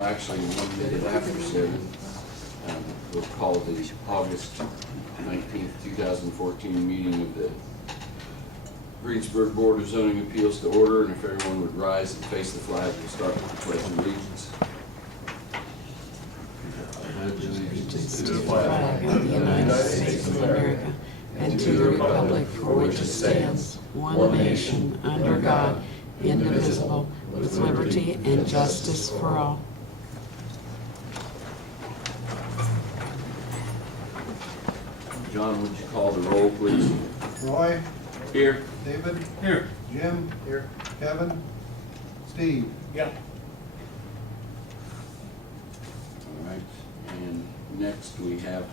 Actually, 1 minute after 7, we'll call the August 19th, 2014 meeting of the Greensburg Board of Zoning Appeals to order, and if everyone would rise and face the flag, we'll start with the Pledge of Allegiance. Allegiance to the flag of the United States of America and to the republic for which it stands, one nation, under God, indivisible, with liberty and justice for all. John, would you call the roll, please? Roy? Here. David? Here. Jim? Here. Kevin? Steve? Yeah. All right, and next we have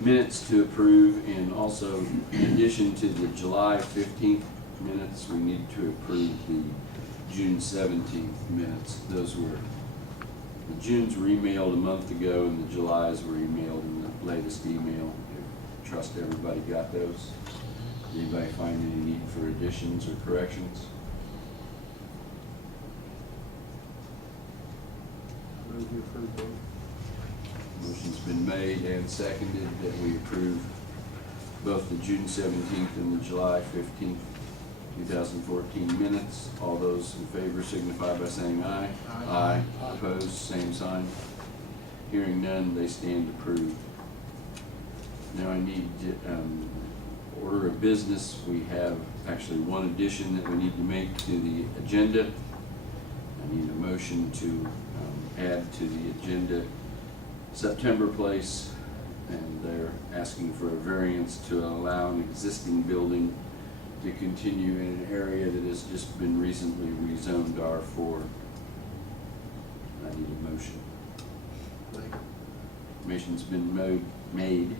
minutes to approve, and also in addition to the July 15th minutes, we need to approve the June 17th minutes. Those were, the Junes were emailed a month ago, and the Julys were emailed in the latest email. I trust everybody got those. Anybody find any need for additions or corrections? Move to approve both. Motion's been made and seconded that we approve both the June 17th and the July 15th, 2014 minutes. All those in favor signify by saying aye. Aye. Opposed, same sign. Hearing none, they stand approved. Now I need order of business. We have actually one addition that we need to make to the agenda. I need a motion to add to the agenda September Place, and they're asking for a variance to allow an existing building to continue in an area that has just been recently rezoned R4. I need a motion. Motion's been made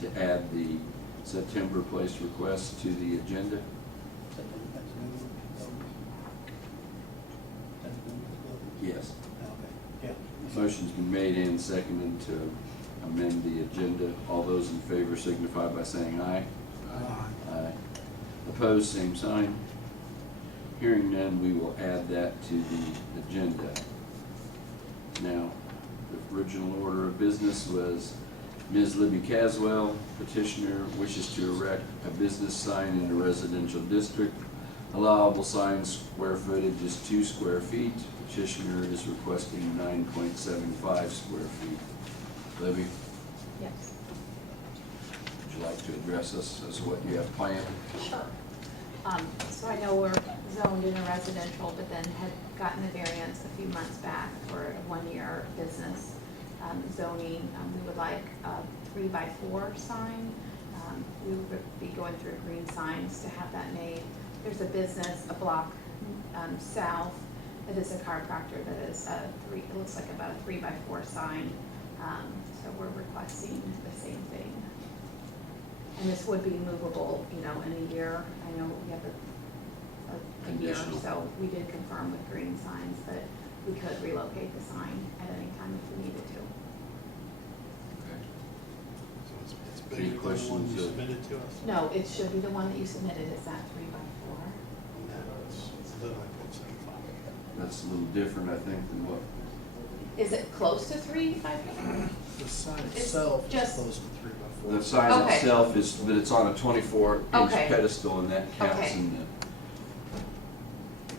to add the September Place request to the agenda. Yes. Motion's been made and seconded to amend the agenda. All those in favor signify by saying aye. Aye. Opposed, same sign. Hearing none, we will add that to the agenda. Now, the original order of business was Ms. Libby Caswell, petitioner, wishes to erect a business sign in a residential district. Allowable sign square footage is 2 square feet. Petitioner is requesting 9.75 square feet. Libby? Yes. Would you like to address us as to what you have planned? Sure. So I know we're zoned in a residential, but then had gotten a variance a few months back for a 1-year business zoning. We would like a 3x4 sign. We would be going through green signs to have that made. There's a business a block south that is a chiropractor that is it looks like about a 3x4 sign. So we're requesting the same thing. And this would be movable, in a year. I know we have a year, so we did confirm with green signs that we could relocate the sign at any time if we needed to. Okay. So it's Any bigger than the one questions you of- submitted to us? No, it should be the one that you submitted. Is that 3x4? No, it's the 9.75. That's a little different, I think, than what. Is it close to 3x4? The sign It's itself is just- close to 3x4. The sign Okay. itself is, but it's on a 24-inch Okay. pedestal, and that counts Okay. in the.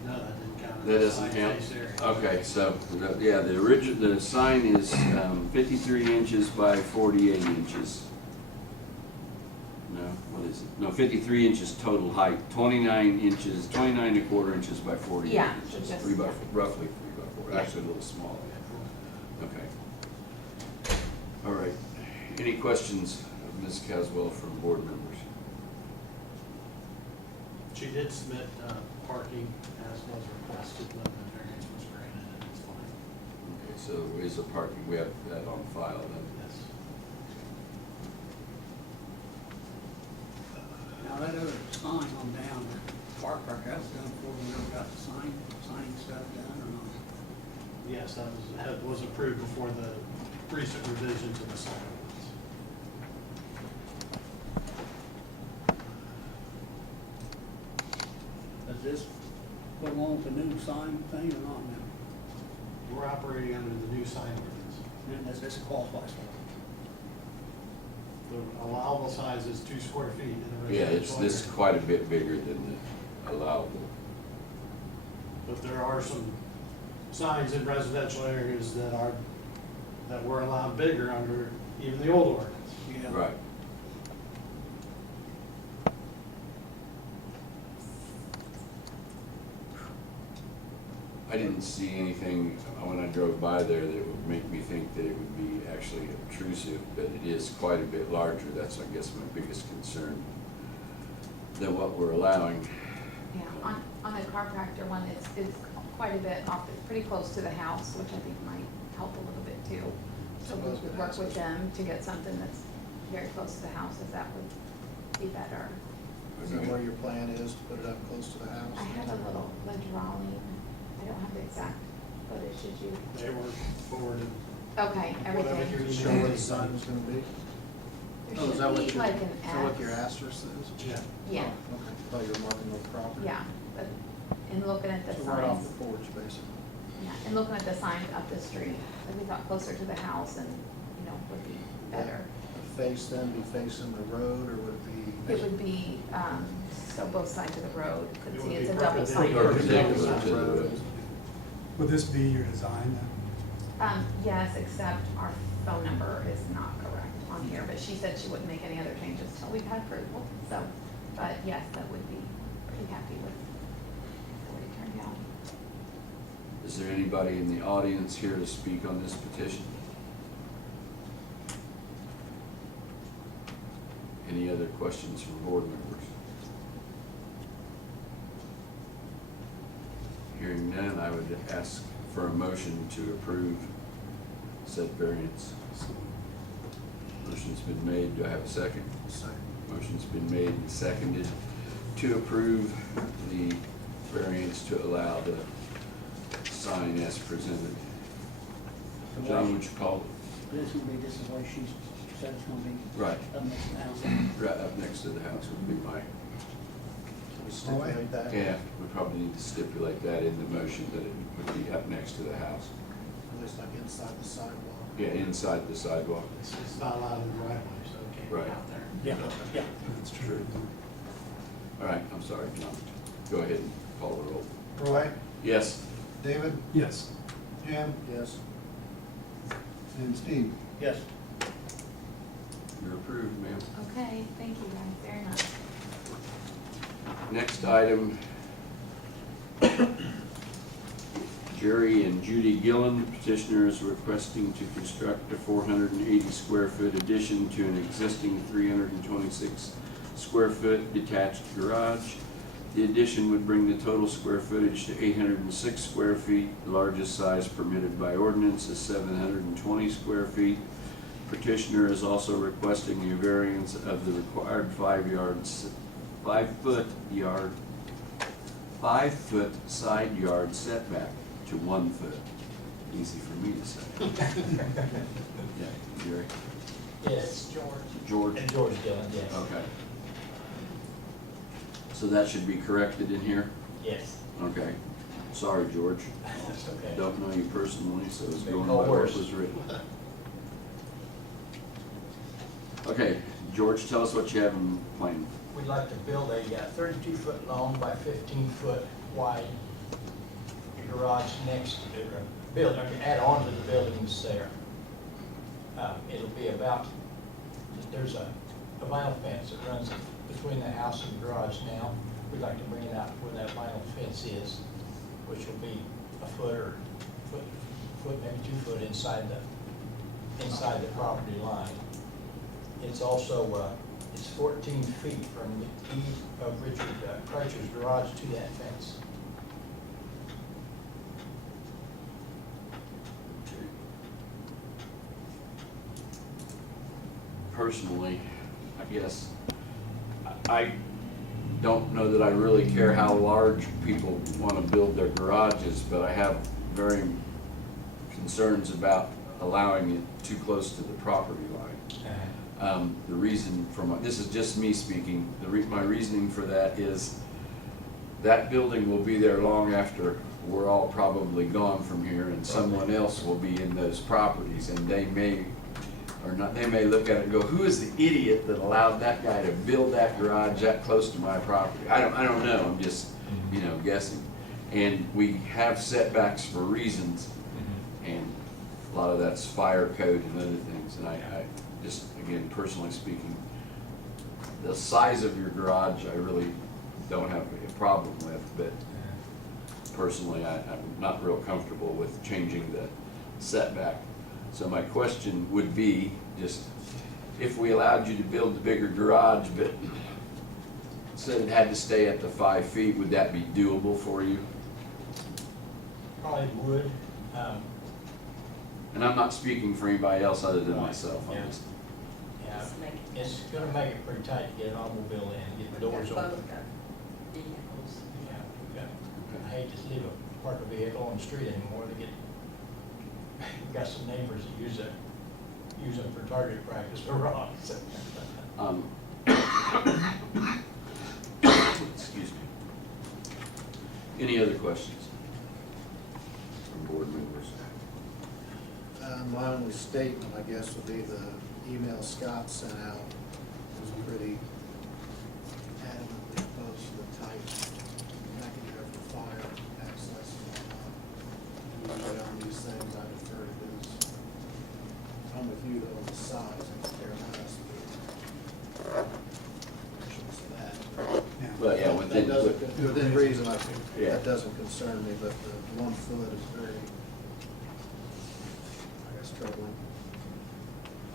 No, that didn't count. That doesn't count? Okay, so, the sign is 53 inches by 48 inches. No, what is it? No, 53 inches total height, 29 and a quarter inches by 48 Yeah, inches. just- Roughly 3x4, Yeah. actually a little smaller. Okay. All right. Any questions of Ms. Caswell from board members? She did submit parking as was requested, when the variance was granted, and it's fine. Okay, so there is a parking, we have that on file then. Yes. Now that other sign on down the park right there, that's done before we ever got the sign stuff done or not? Yes, that was approved before the recent revision to the sign ordinance. Does this go along with the new sign thing or not now? we're operating under the new sign ordinance. And this qualifies for The allowable size is 2 square feet in a Yeah, residential this is area. quite a bit bigger than the allowable. But there are some signs in residential areas that were allowed bigger under even the old ordinance. it. Yeah. Right. I didn't see anything when I drove by there that would make me think that it would be actually obtrusive, but it is quite a bit larger. That's, I guess, my biggest concern than what we're allowing. Yeah, on the chiropractor one, it's quite a bit off, it's pretty close to the house, which I think might help a little bit too. So we would work with them to get something that's very close to the house, if that would be better. Is that where your plan is, to put it up close to the house? I have a little, drawing, I don't have the exact footage, did you? They were forwarded. Okay, Whatever everything. your Show where the sign is gonna be? There Oh, is that should what be your, like an is that what your X. asterisk says? Yeah. Yeah, Oh, okay, thought you were marking the property. yeah, but in looking at the So right off signs, the porch, basically. yeah, and looking at the signs up the street, like we thought closer to the house and, would be better. The face then be facing the road, or would it be? It would be, so both sides of the road, It could would see be it's a double sign. Perpendicular to the road. Would this be your design then? Yes, except our phone number is not correct on here, but she said she wouldn't make any other changes till we've had approval, so, but yes, that would be pretty happy with the way it turned out. Is there anybody in the audience here to speak on this petition? Any other questions from board members? Hearing none, I would ask for a motion to approve said variance. Motion's been made. Do I have a second? Second. Motion's been made and seconded to approve the variance to allow the sign as presented. John, would you call This is where she said it's gonna be it? Right, up next to the house. right up next to the house would be my, Can we stipulate that? yeah, we probably need to stipulate that in the motion that it would be up next to the house. At least like inside the sidewalk. Yeah, inside the sidewalk. It's not allowed in the right way, so it can't Right. be out there. Yeah, yeah. That's true. All right, I'm sorry, John. Go ahead and call the roll. Roy? Yes. David? Yes. Jim? Yes. And Steve? Yes. You're approved, ma'am. Okay, thank you guys very much. Next item, Jerry and Judy Gilland, petitioners requesting to construct a 480 square foot addition to an existing 326 square foot detached garage. The addition would bring the total square footage to 806 square feet. The largest size permitted by ordinance is 720 square feet. Petitioner is also requesting a variance of the required 5 foot side yard setback to 1 foot. Easy for me to say. Yeah, Jerry? Yes, George. George? And George Gilland, yes. Okay. So that should be corrected in here? Yes. Okay. Sorry, George. That's okay. Don't know you personally, so it's Maybe going by no what worse. was written. Okay, George, tell us what you have in plan. We'd like to build a 32-foot long by 15-foot wide garage next to the building, add on to the buildings there. It'll be about, there's a vinyl fence that runs between the house and the garage now. We'd like to bring it out where that vinyl fence is, which will be a foot, maybe 2 foot inside the property line. It's also, it's 14 feet from the eve of Richard Kreitcher's garage to that fence. Personally, I guess, I don't know that I really care how large people want to build their garages, but I have very concerns about allowing it too close to the property line. The reason for this is just me speaking, my reasoning for that is that building will be there long after we're all probably gone from here and someone else will be in those properties and they may, or not, they may look at it and go, who is the idiot that allowed that guy to build that garage that close to my property? I don't know, I'm just, you know, guessing. And we have setbacks for reasons, and a lot of that's fire code and other things. And I just, again, personally speaking, the size of your garage, I really don't have a problem with, but personally, I'm not real comfortable with changing the setback. So my question would be, just, if we allowed you to build the bigger garage, but said it had to stay at the 5 feet, would that be doable for you? Probably would. And I'm not speaking for anybody else other than Right, myself. I'm yeah. just, Yeah, Just make it- it's gonna make it pretty tight to get an automobile in, get the doors Both open. got vehicles. Yeah, we got, I hate to leave a park a vehicle on the street anymore, to get, we got some neighbors that use them for target practice for rocks. excuse me. Any other questions from board members? My only statement, I guess, would be the email Scott sent out was pretty adamantly opposed to the type back in there for fire access and whatnot. Usually on these things, I defer to his. I'm with you though on the size, I care less. Yeah. But yeah, That doesn't, within reason, I think, Yeah. that doesn't concern me, but the 1 foot is very, I guess, troubling.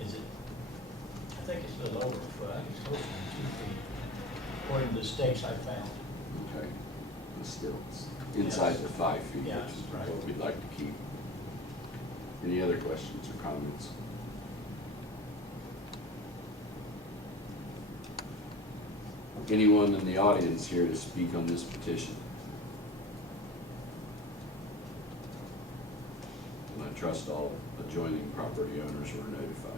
Is it, I think it's a little over a foot, I think it's closer to 2 feet, according to the stakes I found. Okay, but still, it's inside the 5 feet, Yeah, which is right. what we'd like to keep. Any other questions or comments? Anyone in the audience here to speak on this petition? And I trust all adjoining property owners were notified.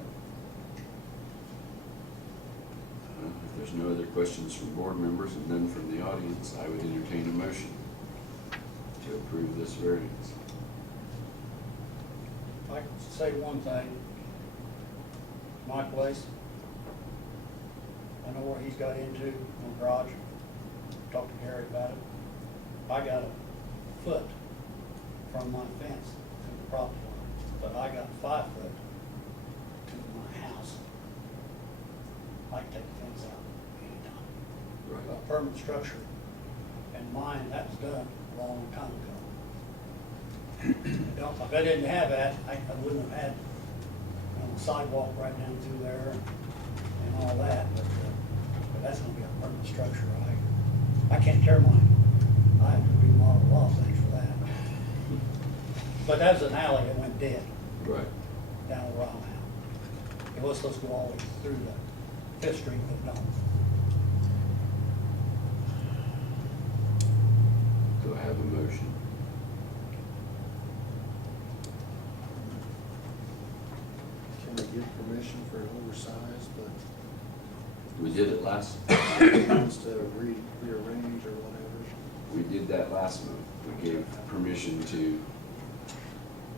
If there's no other questions from board members and none from the audience, I would entertain a motion to approve this variance. I can say one thing. My place, I know where he's got into in the garage. Talked to Gary about it. I got a foot from my fence to the property line, but I got 5 foot to my house. I can take the fence out anytime. Right. A permanent structure, and mine, that was done a long time ago. If I didn't have that, I wouldn't have had, you know, sidewalk right down through there and all that, but that's gonna be a permanent structure. I can't tear mine. I have to remodel a lot of things for that. But that was an alley that went dead Right. down around now. It was supposed to go all the way through the 5th Street, but no. Do I have a motion? Can we give permission for an oversized, but We did it last, instead of rearrange or whatever? we did that last month. We gave permission to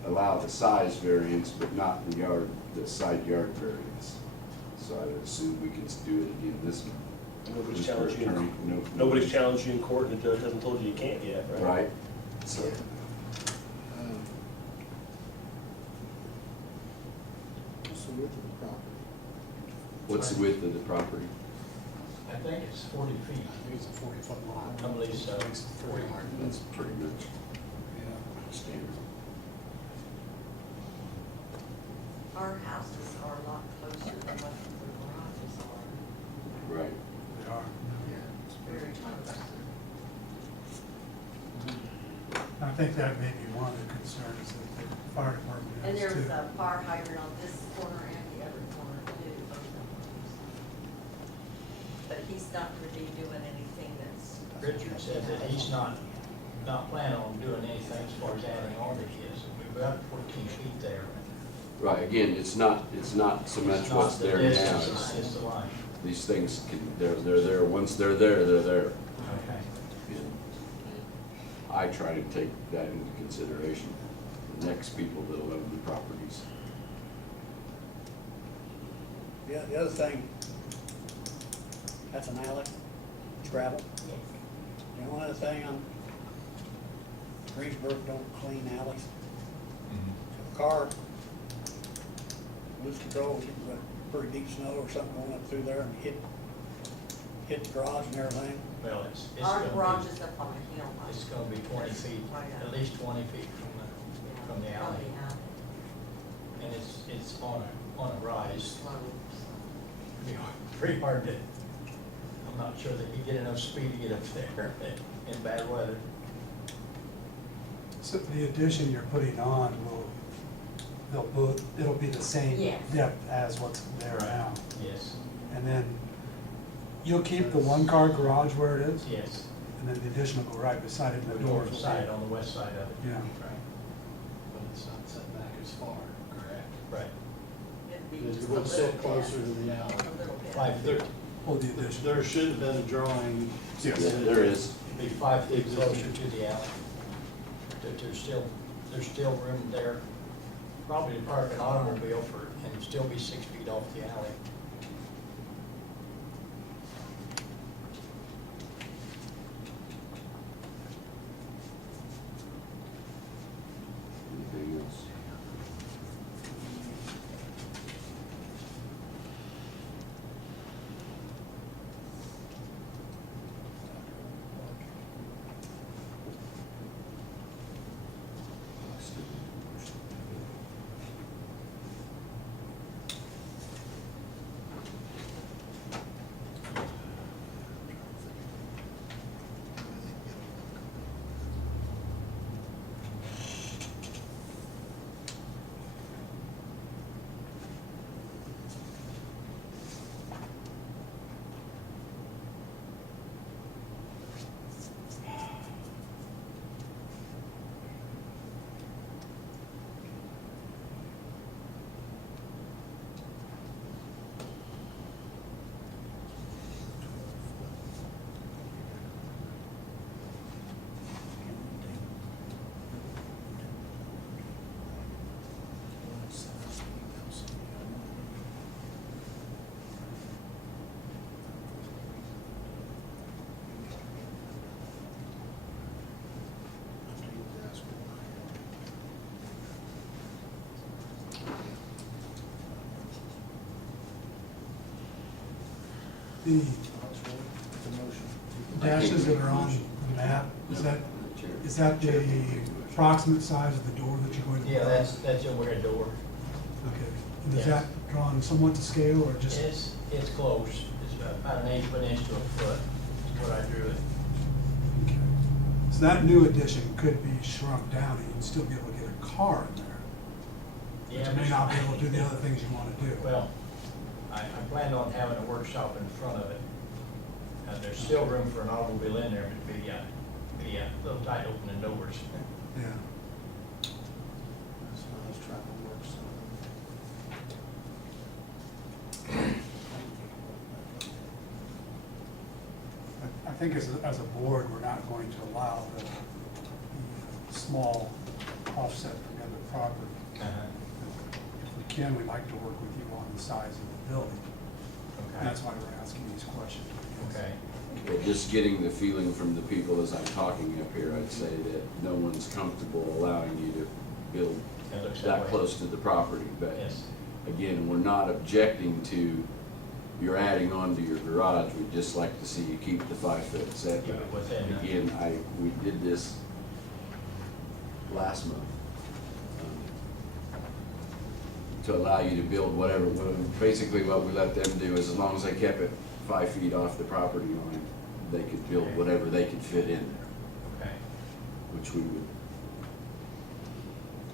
allow the size variance, but not the side yard variance. So I would assume we can do it again this month. Nobody's Mr. challenged you, Attorney, no- nobody's challenged you in court, and the judge hasn't told you you can't yet, right? Right? So, Um, What's the width of the property? what's the width of the property? I think it's 40 feet. I think it's a 40-foot lot. I believe so. It's 40. That's pretty much Yeah. standard. Our houses are a lot closer than what the garages are. Right. They are. It's very close. I think that may be one of the concerns that the fire department And has too. there's a fire hydrant on this corner and the other corner too, both of those. But he's not really doing anything that's. Richard said that he's not planning on doing anything as far as adding on to his. We've got 14 feet there. Right, again, it's not so much It's what's not the there now. distance, It's- it's just the line. These things they're there. Once they're there, they're there. Okay. And I try to take that into consideration, the next people that own the properties. Yeah, the other thing, that's an alley, it's gravel. You know, one other thing, Greensburg don't clean alleys. If a car lose control, you got pretty deep snow or something going up through there and hit the garage and everything. Well, it's Our gonna garage be, is up on the hill. it's gonna be 20 feet, at least 20 feet from the alley. And it's on a rise. It'd be pretty hard to, I'm not sure that you get enough speed to get up there in bad weather. So the addition you're putting on it'll be the same Yes. depth as what's there now. Yes, And then you'll keep the one-car garage where it is? yes. And then the addition will go right beside it and the doors will be. Side, on the west side of it. Yeah. Right, But it's not set back as far, correct? right. It would sit closer to the alley. A little bit. 5 feet, Oh, the addition. There should have been a drawing. Yes, there is. be 5 feet closer to the alley. There's still room there, probably to park an automobile and still be 6 feet off the alley. Anything else? The dashes that are on the map, is that the approximate size of the door that you're going to? Yeah, put? that's your rear door. Okay. And is Yes. that drawn somewhat to scale or just? It's close, it's about an eighth of an inch to a foot, is what I drew it. Okay. So that new addition could be shrunk down and you'd still be able to get a car in there. But Yeah, you may not be able to do the other things you want to do. Well, I planned on having a workshop in front of it. There's still room for an automobile in there, but be a little tight opening doors. Yeah. That's how those travel works. I think as a board, we're not going to allow the small offset from the other property. If we can, we'd like to work with you on the size of the building. Okay. And that's why we're asking these questions. Okay. But just getting the feeling from the people as I'm talking up here, I'd say that no one's comfortable allowing you to build It looks that way. close to the property. But Yes. again, we're not objecting to you're adding on to your garage. We'd just like to see you keep the 5-foot setback. Keep it within. Again, we did this last month. To allow you to build whatever, basically what we let them do is as long as they kept it 5 feet off the property line, they could build whatever they could fit in there, Okay. which we would,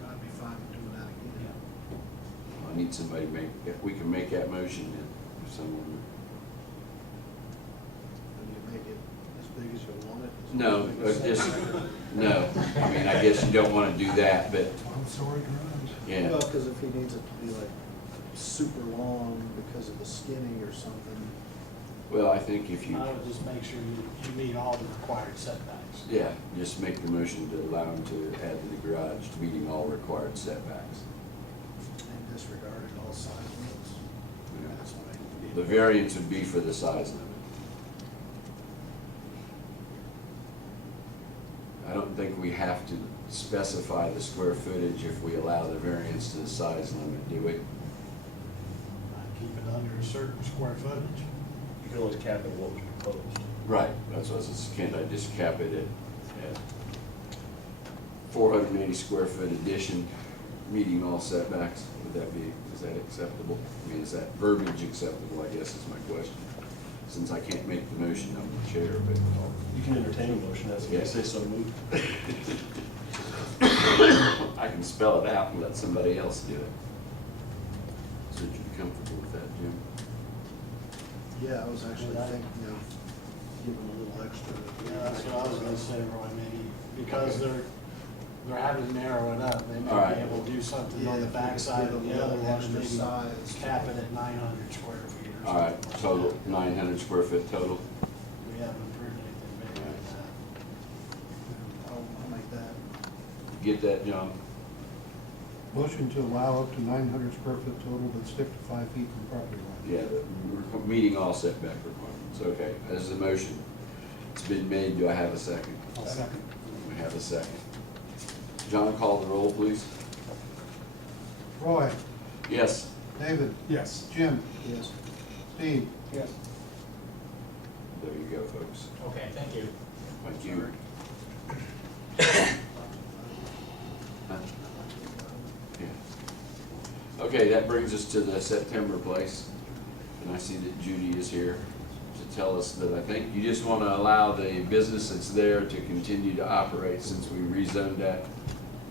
I'd be fine with doing that again. I need somebody to make, if we can make that motion, then if someone. And you make it as big as you want it. as No, big as- just, no, I mean, I guess you don't wanna do that, but, 12-story garage. yeah. Well, because if he needs it to be like super long because of the skinning or something, Well, I think if you, I would just make sure you meet all the required setbacks. Yeah, just make the motion to allow them to add to the garage, meeting all required setbacks. And disregarded all size limits. Yeah. That's what I need. The variance would be for the size limit. I don't think we have to specify the square footage if we allow the variance to the size limit, do we? Keep it under a certain square footage. You can always cap it what was proposed. Right, that's what I was, can't I just cap it at 480 square foot addition, meeting all setbacks? Would that be, is that acceptable? I mean, is that verbiage acceptable, I guess is my question. Since I can't make the motion, I'm the chair, but You can entertain a motion, as you say so moved. I can spell it out and let somebody else do it. So would you be comfortable with that, Jim? Yeah, I was actually thinking of giving a little extra. Yeah, that's what I was gonna say, Roy, maybe, because they're having to narrow it up, they All right. may be able to do something on the Yeah, backside of the other one, extra maybe size. cap it at 900 square feet or All right, something. total 900 square foot total. We haven't approved anything bigger than that. I'll make that. Get that, John? Motion to allow up to 900 square foot total, but stick to 5 feet from property line. Yeah, we're meeting all setback requirements. Okay, as a motion, it's been made. Do I have a second? I'll second. We have a second. John, call the roll, please. Roy, Yes. David, Yes. Jim, Yes. Steve, Yes. There you go, folks. Okay, thank you. Thank you. Huh? Yeah. Okay, that brings us to the September place. And I see that Judy is here to tell us that I think you just want to allow the business that's there to continue to operate since we rezoned that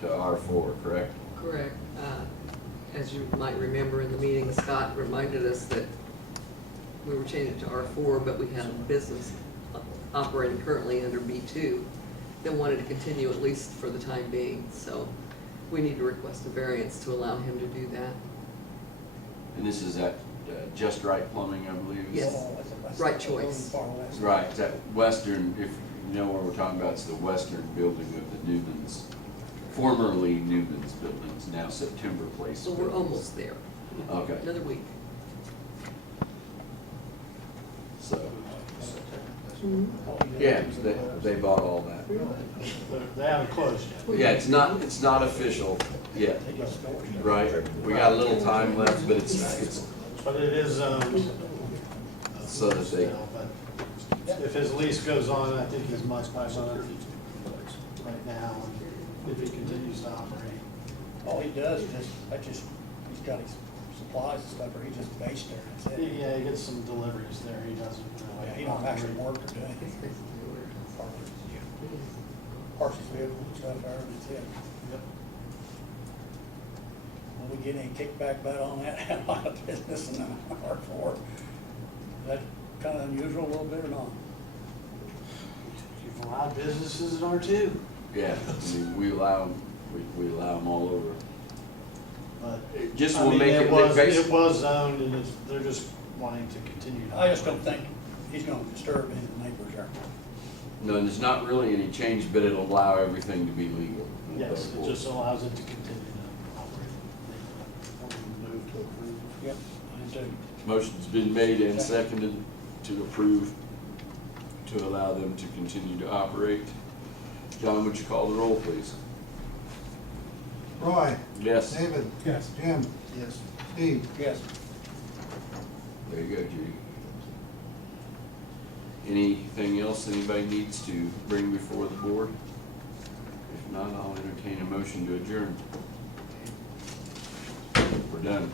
to R4, correct? Correct. As you might remember in the meeting, Scott reminded us that we were changing it to R4, but we had a business operating currently under B2 that wanted to continue at least for the time being. So we need to request a variance to allow him to do that. And this is at Just Right Plumbing, I believe? Yes. Right choice. Far west. Right, it's that western, if you know what we're talking about, it's the western building of the Newmans, formerly Newmans buildings, now September Place. So we're buildings. almost there. Okay. Another week. So, Mm-hmm. yeah, they bought all that. They haven't closed yet. Yeah, it's not official yet, right? We got a little time left, but it's But it is zoned. so that they, still, but if his lease goes on, I think he's month by month right now, if he continues to operate. All he does is he's got his supplies and stuff, or he just based there, that's it. Yeah, he gets some deliveries there, he doesn't really. Yeah, he don't actually work or do anything. Parks his vehicle and stuff, there, that's it. Yep. Will we get any kickback back on that line of business and then R4? Is that kind of unusual a little bit or not? You've allowed businesses in R2, yeah, I mean, we allow them all over. but. It just I will mean, make it It was zoned and they're just wanting to continue. to I just don't operate. think he's gonna disturb any of the neighbors there. No, there's not really any change, but it'll allow everything to be legal. Yes, it just allows it to continue to operate. Move to approve. Yep, I do. Motion's been made and seconded to approve to allow them to continue to operate. John, would you call the roll, please? Roy, Yes. David, Yes. Jim, Yes. Steve, Yes. There you go, Judy. Anything else anybody needs to bring before the board? If not, I'll entertain a motion to adjourn. We're done.